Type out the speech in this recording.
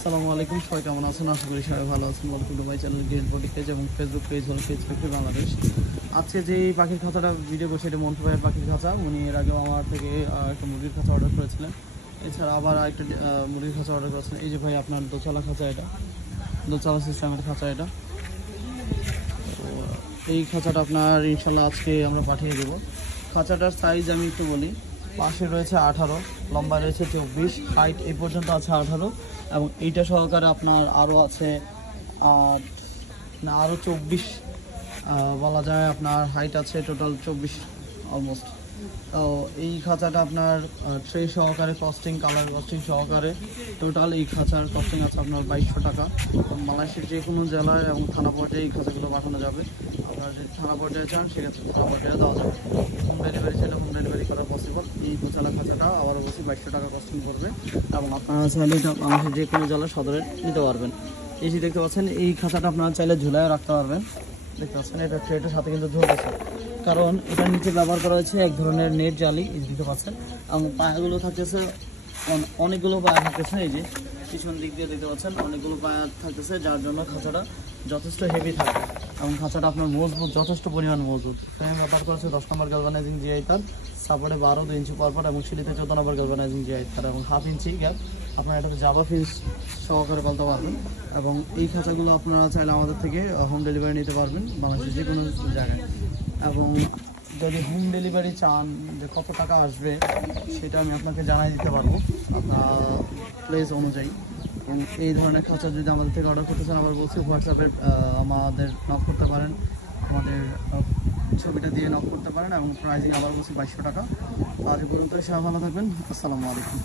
আসসালামু আলাইকুম, সবাই কেমন আছেন? আশা করি সবাই ভালো আছেন। Welcome to my channel green body page এবং ফেসবুক পেজ হলো পেজ ফ্যাক্টরি বাংলাদেশ। আজকে যে পাখির খাঁচাটা ভিডিও করছে এটা মন্টু ভাইয়ের পাখির খাঁচা। উনি এর আগেও আমার থেকে একটা মুরগির খাঁচা অর্ডার করেছিলেন, এছাড়া আবার একটা মুরগির খাঁচা অর্ডার করেছিলেন। এই যে ভাই আপনার দোচালা খাঁচা, এটা দোচালা সিস্টেমের খাঁচা। এটা তো এই খাঁচাটা আপনার ইনশাল্লাহ আজকে আমরা পাঠিয়ে দেবো। খাঁচাটার সাইজ আমি একটু বলি। পাশে রয়েছে 18, লম্বা রয়েছে 24, হাইট এই পর্যন্ত আছে 18, এবং এইটা সহকারে আপনার আরও আছে আরও 24 বলা যায়। আপনার হাইট আছে টোটাল 24 অলমোস্ট। তো এই খাঁচাটা আপনার ট্রে সহকারে কস্টিং, কালার কস্টিং সহকারে টোটাল এই খাঁচার কস্টিং আছে আপনার 2200 টাকা। বাংলাদেশের যে কোনো জেলায় এবং থানা পর্যায়ে এই খাঁচাগুলো পাঠানো যাবে। আপনারা যদি থানা পর্যায়ে চান সেক্ষেত্রে থানা পর্যায়ে দেওয়া যাবে। হোম ডেলিভারি চাইলে হোম ডেলিভারি করা পসিবল। এই গোছালা খাঁচাটা আবার অবশ্যই 2200 টাকা কস্টিং করবে, এবং আপনারা চাইলে এটা বাংলাদেশের যে কোনো জেলা সদরে নিতে পারবেন। এই যে দেখতে পাচ্ছেন এই খাঁচাটা আপনারা চাইলে ঝুলায় রাখতে পারবেন। দেখতে পাচ্ছেন এটা ট্রেটের সাথে কিন্তু ঝুলতেছে, কারণ এটার নিচে ব্যবহার করা হয়েছে এক ধরনের নেট জালি। এই দিতে পাচ্ছেন, এবং পায়াগুলো থাকতেছে অনেকগুলো পায়া থাকতেছে। এই যে পিছন দিক দিয়ে দেখতে পাচ্ছেন অনেকগুলো পায়া থাকতেছে, যার জন্য খাঁচাটা যথেষ্ট হেভি থাকে, এবং খাঁচাটা আপনার মজবুত, যথেষ্ট পরিমাণ মজবুত। ফ্রেম ব্যবহার করেছে 10 নম্বর গ্যালভানাইজিং জিআই তার, সাপোর্টে 12-2 ইঞ্চি পরপর, এবং সিলিতে 14 নম্বর গ্যালভানাইজিং জিআই তার, এবং 1/2 ইঞ্চি গ্যাপ। আপনারা এটাতে জাবা ফিস সহকারে বলতে পারবেন। এবং এই খাঁচাগুলো আপনারা চাইলে আমাদের থেকে হোম ডেলিভারি নিতে পারবেন বাংলাদেশের যে কোনো জায়গায়। এবং যদি হোম ডেলিভারি চান যে কত টাকা আসবে সেটা আমি আপনাকে জানাই দিতে পারবো আপনার প্লেস অনুযায়ী। এবং এই ধরনের খাঁচা যদি আমাদের থেকে অর্ডার করতে চান, আবার বলছি হোয়াটসঅ্যাপে আমাদের নক করতে পারেন, আমাদের ছবিটা দিয়ে নক করতে পারেন, এবং প্রাইজিং আবার বলছি 2200 টাকা। আজ পর্যন্ত সবাই ভালো থাকবেন। আসসালামু আলাইকুম।